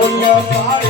হইয়া পাই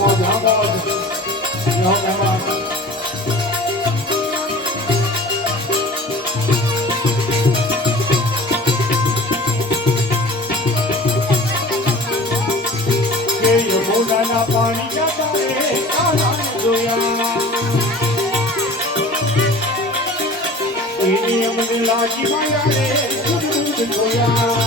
મોજ હા મોજ હો મહેમાન પાણી જતા રે કાના જોયા લાગી માયા રે ગુરુ જોયા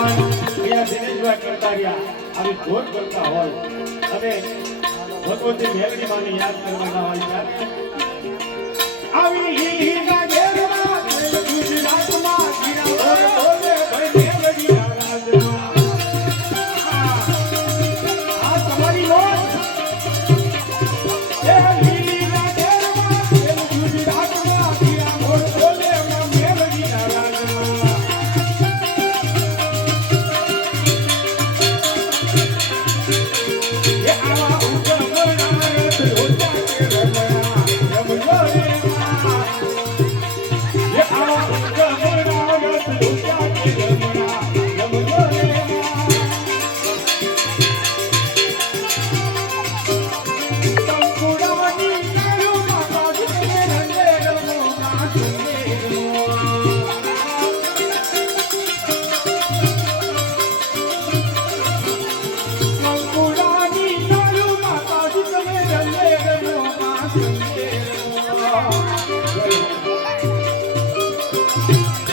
ભગવાન અહીંયા દિનેશભાઈ કરતા રહ્યા. આવી ભોજ કરતા હોય. અને ભગવતી મેળવી માને યાદ કરવાના હોય આવી હિન્દી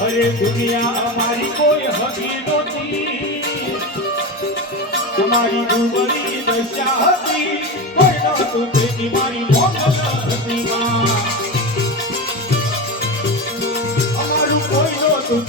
અરે દુનિયા અમારી કોઈ હકી નથી તમારી ડુબરી દશા હતી. કોઈ નહોતું તેથી મારી મોટ હતી અમારું કોઈ નહોતું